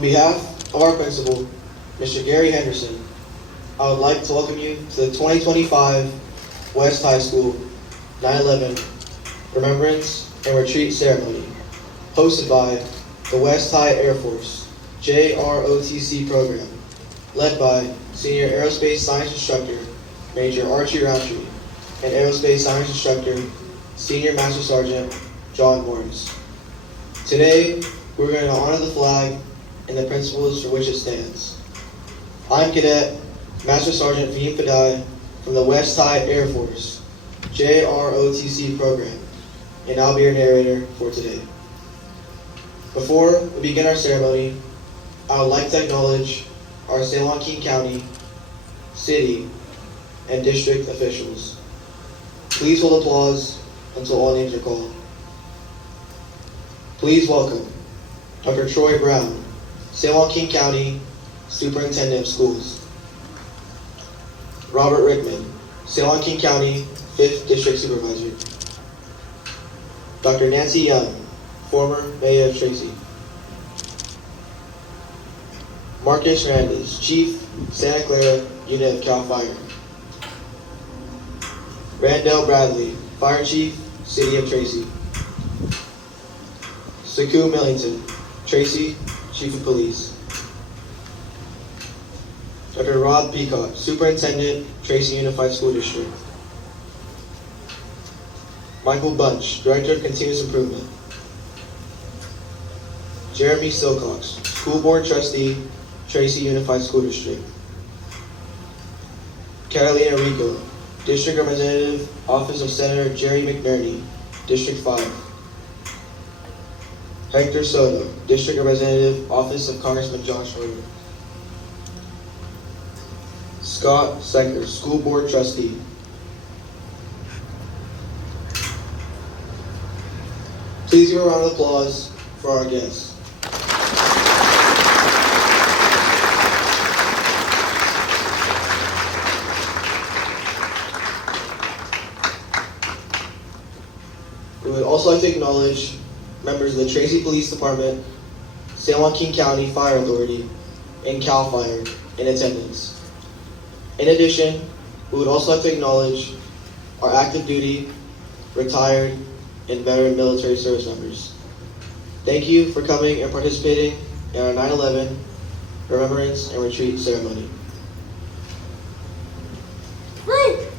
On behalf of our principal, Mr. Gary Henderson, I would like to welcome you to the 2025 West High School 9/11 Remembrance and Retreat Ceremony, hosted by the West High Air Force JROTC program, led by Senior Aerospace Science Instructor Major Archie Roundtree and Aerospace Science Instructor Senior Master Sergeant John Morris. Today, we're going to honor the flag and the principles for which it stands. I'm Cadet Master Sergeant Fahim Fadai from the West High Air Force JROTC program, and I'll be your narrator for today. Before we begin our ceremony, I would like to acknowledge our San Joaquin County, City, and District officials. Please hold applause until all names are called. Please welcome Dr. Troy Brown, San Joaquin County Superintendent of Schools. Robert Rickman, San Joaquin County 5th District Supervisor. Dr. Nancy Young, former Mayor of Tracy. Marcus Hernandez, Chief, Santa Clara Unit of CAL FIRE. Randall Bradley, Fire Chief, City of Tracy. Saku Millington, Tracy, Chief of Police. Dr. Rob Peacock, Superintendent, Tracy Unified School District. Michael Bunch, Director of Continuous Improvement. Jeremy Silcox, School Board Trustee, Tracy Unified School District. Carolina Rico, District Representative, Office of Senator Jerry McNerney, District 5. Hector Soto, District Representative, Office of Congressman John Schroeder. Scott Secker, School Board Trustee. Please give a round of applause for our guests. We would also like to acknowledge members of the Tracy Police Department, San Joaquin County Fire Authority, and CAL FIRE in attendance. In addition, we would also like to acknowledge our active duty, retired, and veteran military service members. Thank you for coming and participating in our 9/11 Remembrance and Retreat Ceremony. Group!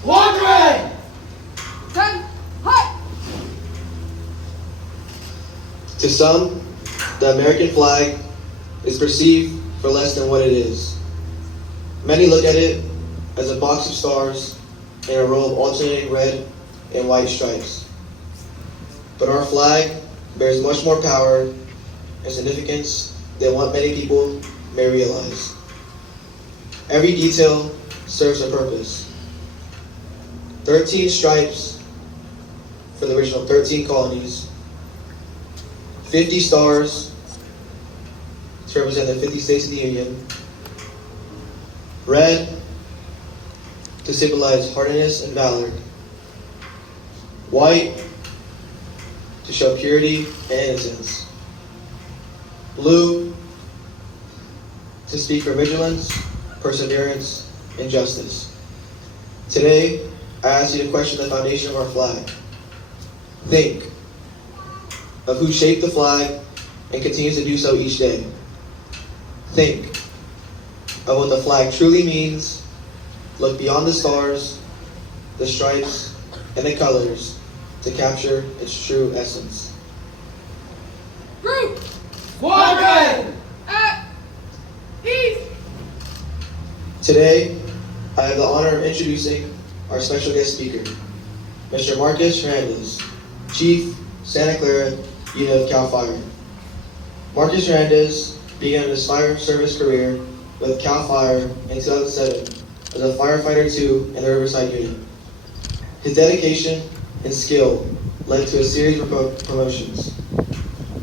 Squadron! 10, hut! To some, the American flag is perceived for less than what it is. Many look at it as a box of stars and a row of alternating red and white stripes. But our flag bears much more power and significance than what many people may realize. Every detail serves a purpose. 13 stripes for the original 13 colonies, 50 stars to represent the 50 states of the Union, red to symbolize hardiness and valor, white to show purity and innocence, blue to speak for vigilance, perseverance, and justice. Today, I ask you to question the foundation of our flag. Think of who shaped the flag and continues to do so each day. Think of what the flag truly means. Look beyond the stars, the stripes, and the colors to capture its true essence. Group! Squadron! At ease! Today, I have the honor of introducing our special guest speaker, Mr. Marcus Hernandez, Chief, Santa Clara Unit of CAL FIRE. Marcus Hernandez began his fire service career with CAL FIRE in 2007 as a firefighter 2 in the Riverside Unit. His dedication and skill led to a series of promotions.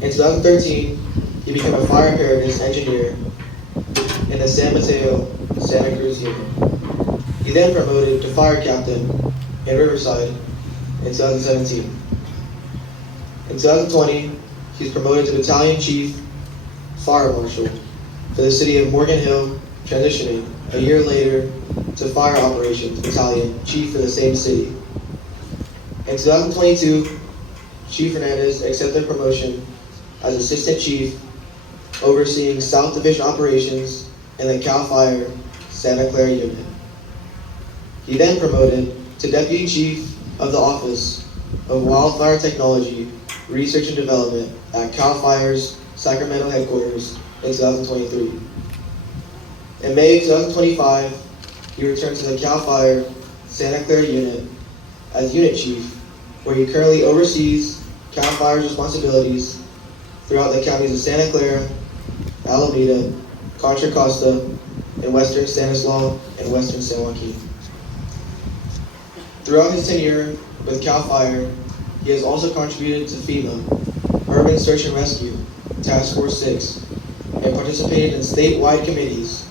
In 2013, he became a fire preparedness engineer in the San Mateo, Santa Cruz Unit. He then promoted to fire captain in Riverside in 2017. In 2020, he was promoted to battalion chief Fire Marshal for the city of Morgan Hill, transitioning a year later to Fire Operations Battalion Chief for the same city. In 2022, Chief Hernandez accepted promotion as Assistant Chief, overseeing South Division operations in the CAL FIRE Santa Clara unit. He then promoted to Deputy Chief of the Office of Wildfire Technology, Research and Development at CAL FIRE's Sacramento headquarters in 2023. In May 2025, he returned to the CAL FIRE Santa Clara unit as Unit Chief, where he currently oversees CAL FIRE's responsibilities throughout the counties of Santa Clara, Alameda, Contra Costa, and Western Stanislaus and Western San Joaquin. Throughout his tenure with CAL FIRE, he has also contributed to FEMA, Urban Search and Rescue, Task Force 6, and participated in statewide committees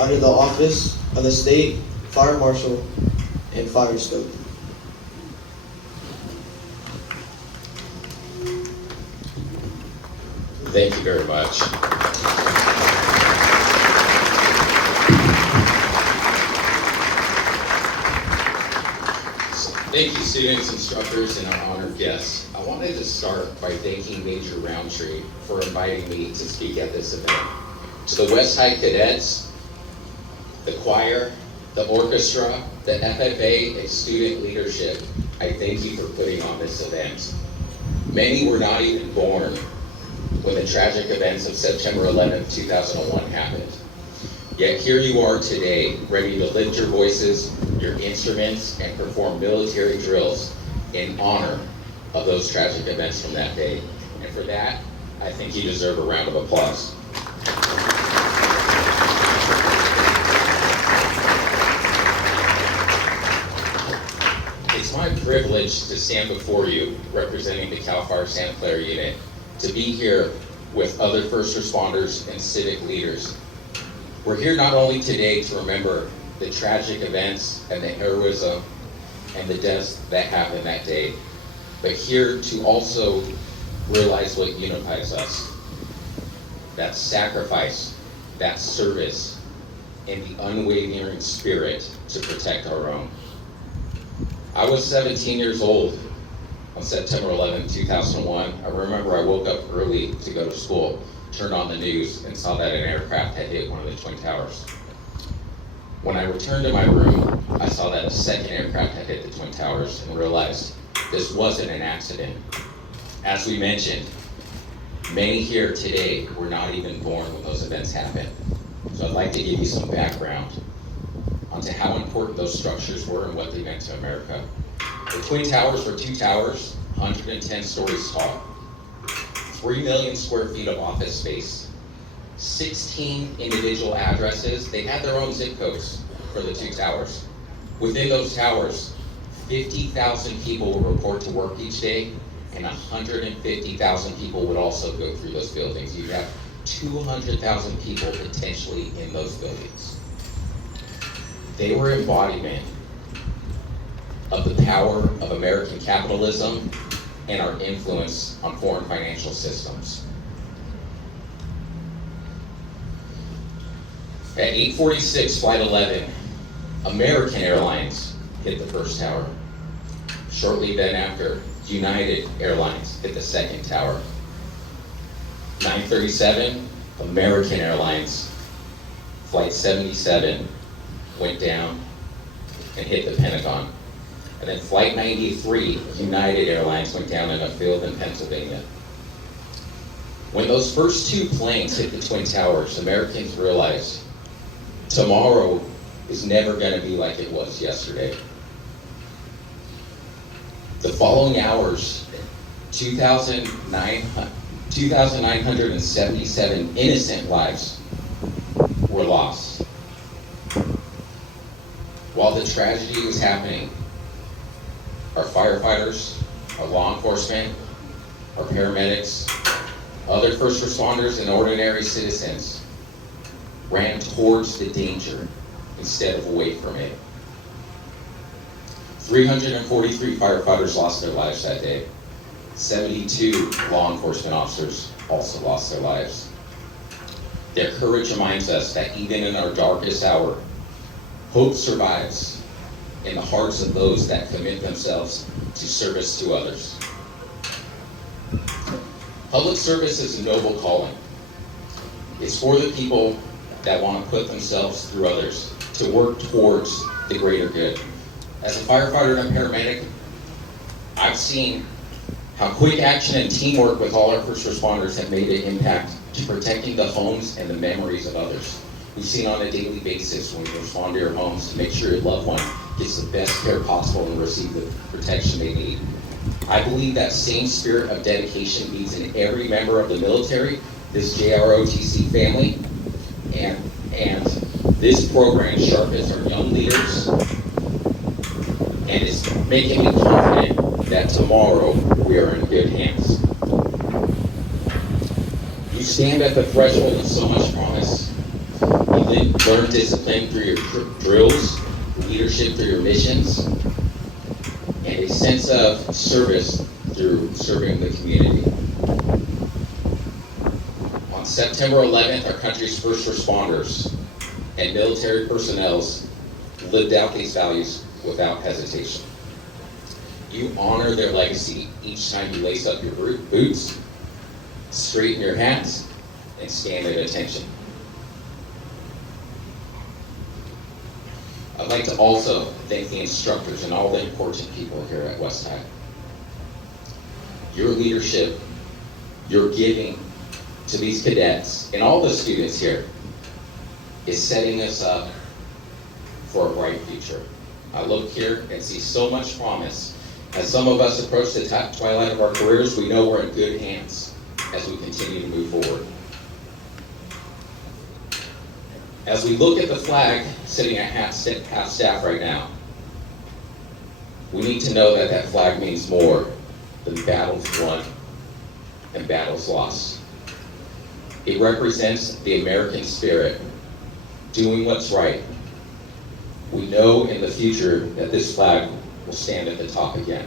under the Office of the State Fire Marshal and Fire Scope. Thank you very much. Thank you, students, instructors, and our honored guests. I wanted to start by thanking Major Roundtree for inviting me to speak at this event. To the West High Cadets, the choir, the orchestra, the FFA, and student leadership, I thank you for putting on this event. Many were not even born when the tragic events of September 11, 2001 happened. Yet here you are today, ready to lift your voices, your instruments, and perform military drills in honor of those tragic events from that day. And for that, I think you deserve a round of applause. It's my privilege to stand before you, representing the CAL FIRE Santa Clara unit, to be here with other first responders and civic leaders. We're here not only today to remember the tragic events and the heroism and the deaths that happened that day, but here to also realize what unifies us. That sacrifice, that service, and the unwavering spirit to protect our own. I was 17 years old on September 11, 2001. I remember I woke up early to go to school, turned on the news, and saw that an aircraft had hit one of the Twin Towers. When I returned to my room, I saw that a second aircraft had hit the Twin Towers and realized this wasn't an accident. As we mentioned, many here today were not even born when those events happened. So I'd like to give you some background onto how important those structures were and what they meant to America. The Twin Towers were two towers, 110 stories tall, 3 million square feet of office space, 16 individual addresses. They had their own zip codes for the two towers. Within those towers, 50,000 people would report to work each day, and 150,000 people would also go through those buildings. You'd have 200,000 people potentially in those buildings. They were embodiment of the power of American capitalism and our influence on foreign financial systems. At 8:46, Flight 11, American Airlines hit the first tower. Shortly then after, United Airlines hit the second tower. 9:37, American Airlines, Flight 77, went down and hit the Pentagon. And then Flight 93, United Airlines, went down in a field in Pennsylvania. When those first two planes hit the Twin Towers, Americans realized tomorrow is never going to be like it was yesterday. The following hours, 2,977 innocent lives were lost. While the tragedy was happening, our firefighters, our law enforcement, our paramedics, other first responders, and ordinary citizens ran towards the danger instead of away from it. 343 firefighters lost their lives that day. 72 law enforcement officers also lost their lives. Their courage reminds us that even in our darkest hour, hope survives in the hearts of those that commit themselves to service to others. Public service is a noble calling. It's for the people that want to put themselves through others, to work towards the greater good. As a firefighter and a paramedic, I've seen how quick action and teamwork with all our first responders have made an impact to protecting the homes and the memories of others. We've seen on a daily basis when we respond to your homes to make sure your loved one gets the best care possible and receive the protection they need. I believe that same spirit of dedication beats in every member of the military, this JROTC family, and this program sharpens our young leaders and is making me confident that tomorrow we are in good hands. You stand at the threshold of so much promise. You learn discipline through your drills, leadership through your missions, and a sense of service through serving the community. On September 11th, our country's first responders and military personnel lived out these values without hesitation. You honor their legacy each time you lace up your boots, straighten your hats, and stand at attention. I'd like to also thank the instructors and all the important people here at West High. Your leadership, your giving to these cadets and all the students here is setting us up for a bright future. I look here and see so much promise. As some of us approach the twilight of our careers, we know we're in good hands as we continue to move forward. As we look at the flag sitting at half staff right now, we need to know that that flag means more than battles won and battles lost. It represents the American spirit, doing what's right. We know in the future that this flag will stand at the top again.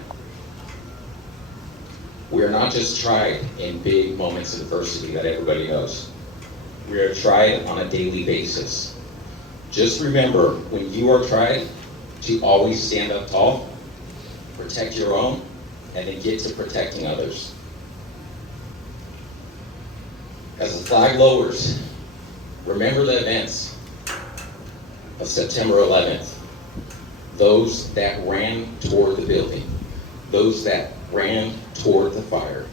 We are not just tried in big moments of adversity that everybody knows. We are tried on a daily basis. Just remember, when you are tried, to always stand up tall, protect your own, and then get to protecting others. As the flag lowers, remember the events of September 11th. Those that ran toward the building, those that ran toward the fire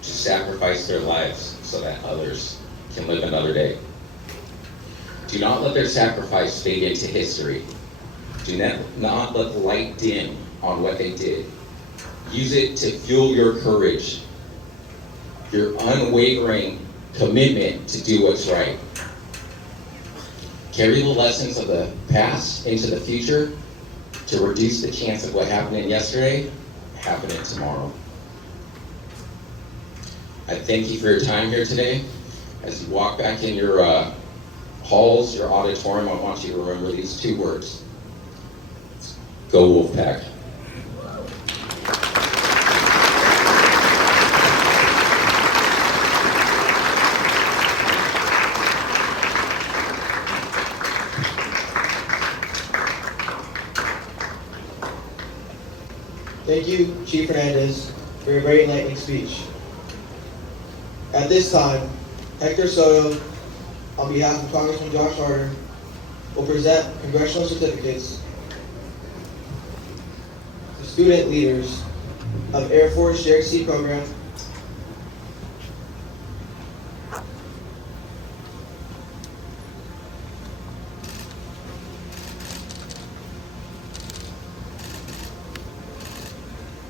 to sacrifice their lives so that others can live another day. Do not let their sacrifice fade into history. Do not let the light dim on what they did. Use it to fuel your courage, your unwavering commitment to do what's right. Carry the lessons of the past into the future to reduce the chance of what happened yesterday happening tomorrow. I thank you for your time here today. As you walk back in your halls, your auditorium, I want you to remember these two words. Go Wolfpack. Thank you, Chief Hernandez, for your very enlightening speech. At this time, Hector Soto, on behalf of Congressman Josh Harder, will present congressional certificates to student leaders of Air Force JRC program,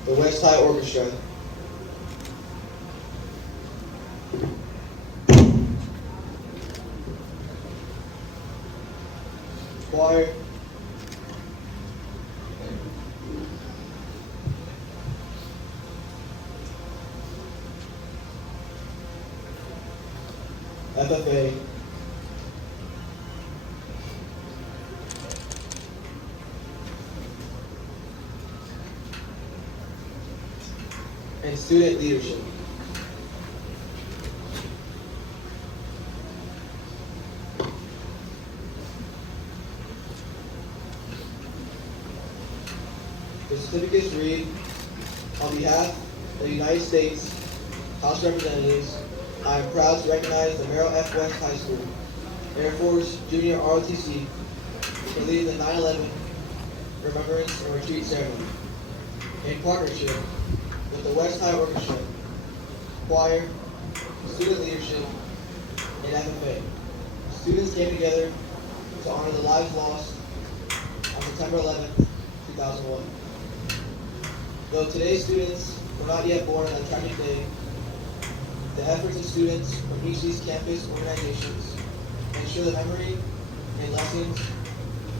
the West High Orchestra, choir, FFA, and student leadership. The certificates read, on behalf of the United States House of Representatives, I am proud to recognize the Merrill F. West High School Air Force Junior ROTC for leading the 9/11 Remembrance and Retreat Ceremony in partnership with the West High Orchestra, choir, student leadership, and FFA. Students came together to honor the lives lost on September 11th, 2001. Though today's students were not yet born on that tragic day, the efforts of students from each of these campus organizations ensure the memory and lessons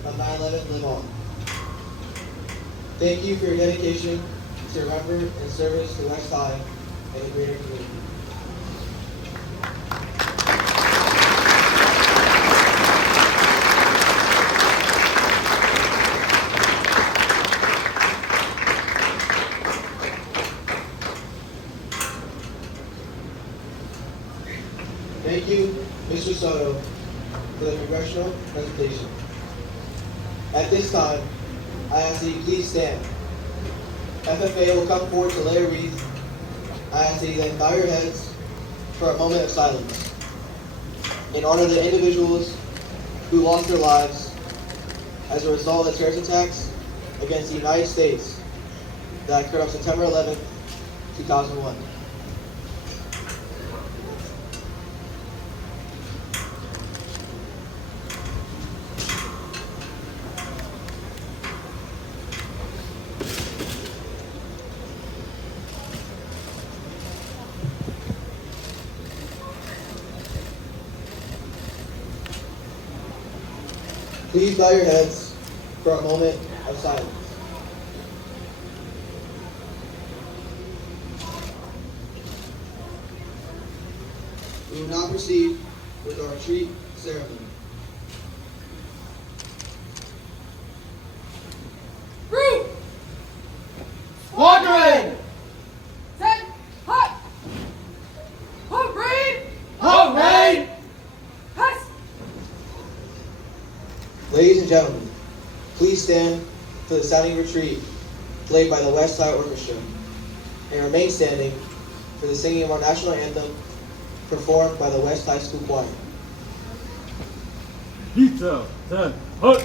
of 9/11 live on. Thank you for your dedication to remember and service to West High and the greater community. Thank you, Mr. Soto, for the Congressional presentation. At this time, I ask that you please stand. FFA will come forward to lay a wreath. I ask that you then bow your heads for a moment of silence in honor of the individuals who lost their lives as a result of the terrorist attacks against the United States that occurred on September 11th, 2001. Please bow your heads for a moment of silence. We will now proceed with our retreat ceremony. Group. Squadron! Set. Hut. Parade. Parade! Pass. Ladies and gentlemen, please stand for the sounding retreat played by the West Side Orchestra and remain standing for the singing of our national anthem performed by the West High School Choir. Pizza, 10, hut!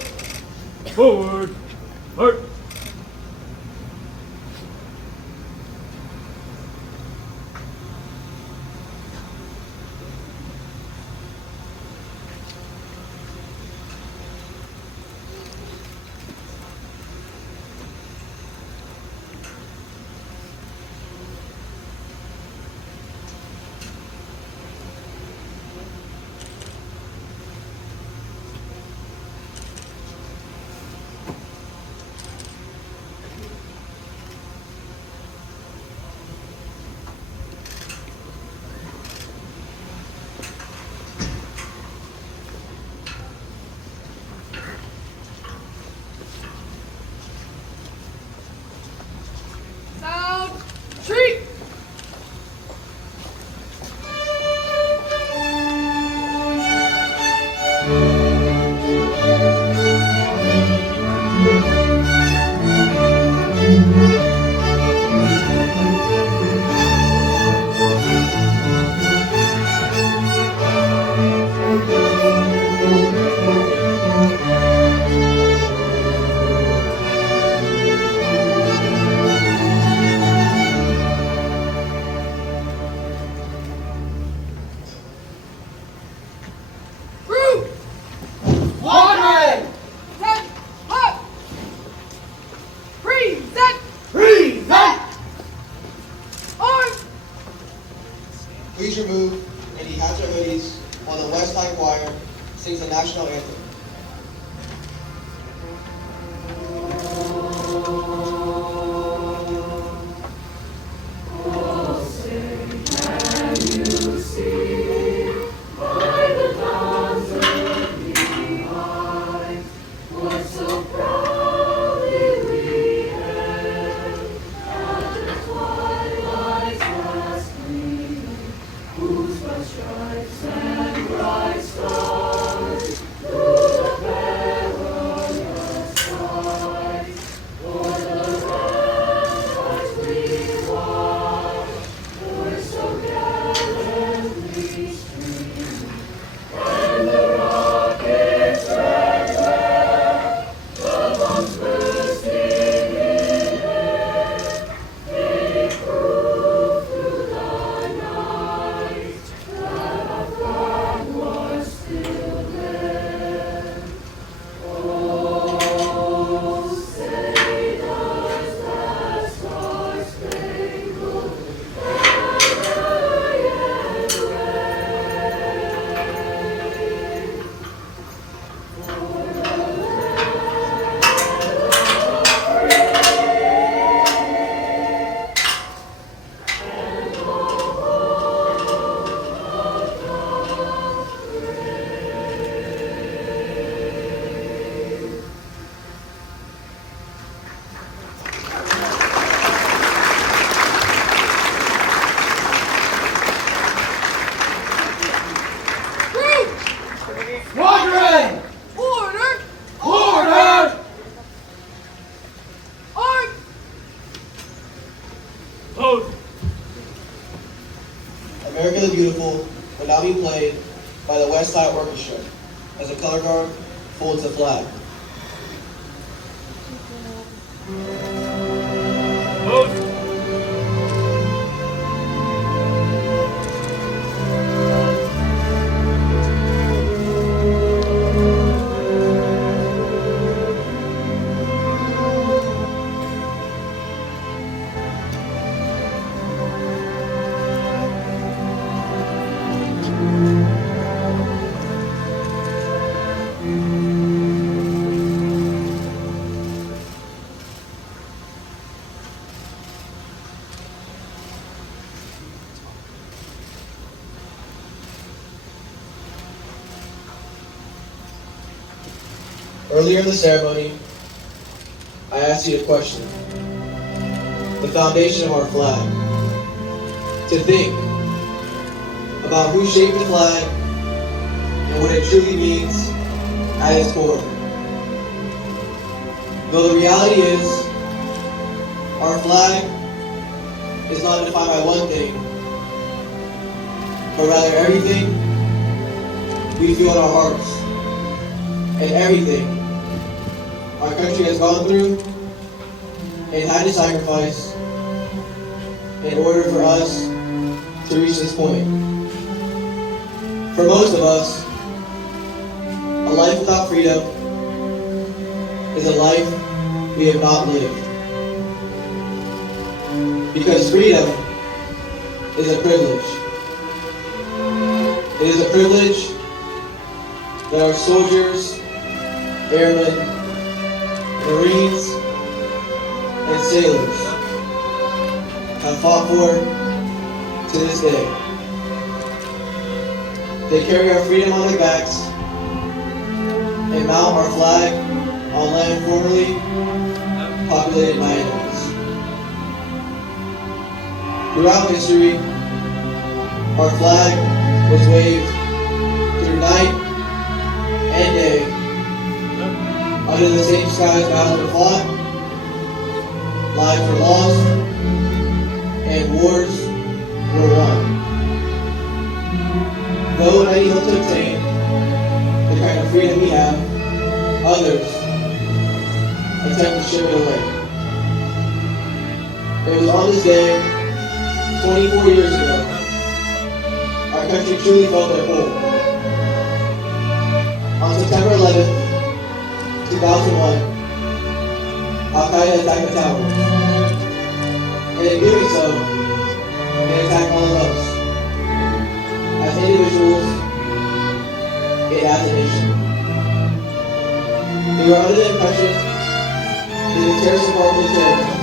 Forward, hut! Sound. Treat. Group. Squadron! Set. Hut. Present. Present! Arms. Please remove any hats or hoodies while the West High Choir sings the national anthem. Stripes and bright stars, Squadron! Order! Order! Arm! Pose! America the Beautiful will now be played by the West Side Orchestra as the color guard folds the flag. Pose! Earlier in the ceremony, I asked you to question the foundation of our flag, to think about who shaped the flag and what it truly means at its core. Though the reality is, our flag is not defined by one thing, but rather everything we feel in our hearts and everything our country has gone through and had to sacrifice in order for us to reach this point. For most of us, a life without freedom is a life we have not lived. Because freedom is a privilege. It is a privilege that our soldiers, airmen, Marines, and sailors have fought for to this day. They carry our freedom on their backs and mount our flag on land formerly populated by enemies. Throughout history, our flag was waved through night and day under the same skies battles were fought, lives were lost, and wars were won. Though many hope to obtain the kind of freedom we have, others attempt to strip it away. It was on this day, 24 years ago, our country truly felt at home. On September 11th, 2001, Al-Qaeda attacked the towers, and in doing so, they attacked all of us, as individuals and as a nation. They were under the impression that the terrorists involved in terrorism,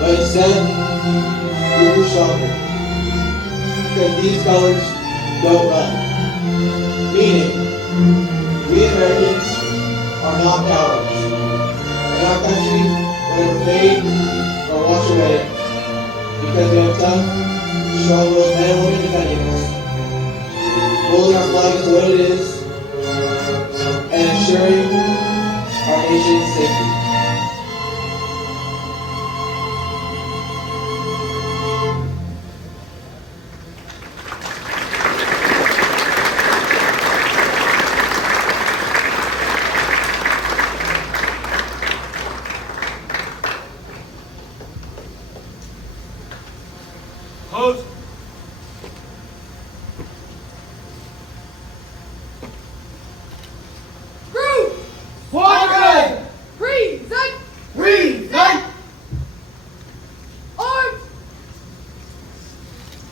but instead, we grew stronger, because these colors don't run. Meaning, we Americans are not cowards, and our country will never fade or wash away, because we have tough, strong-willed men and women defending us, holding our flag as what it is, and ensuring our nation's safety.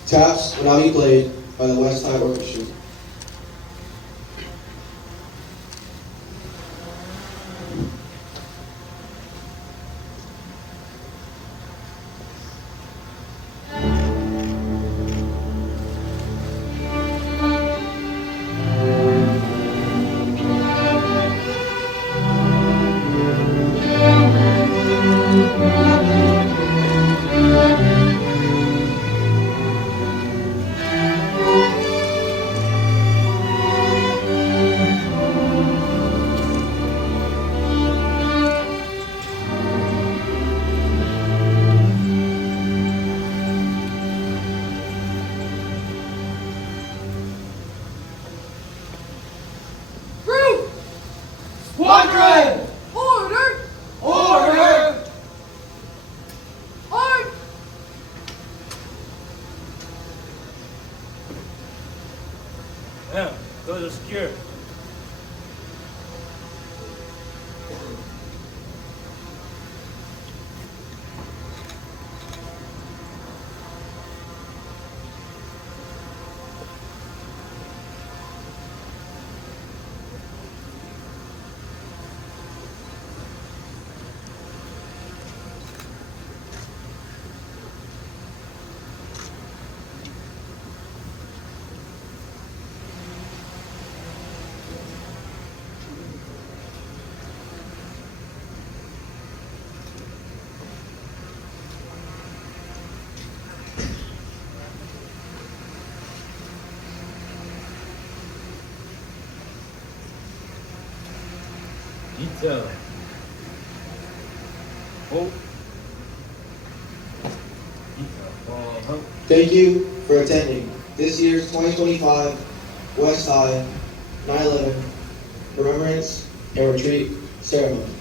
Taps will now be played by the West High Orchestra. Group. Squadron! Order. Order! Arm. Yeah, those are secure. Detail. Oh. Detail. Thank you for attending this year's 2025 West High 9/11 Remembrance and Retreat Ceremony.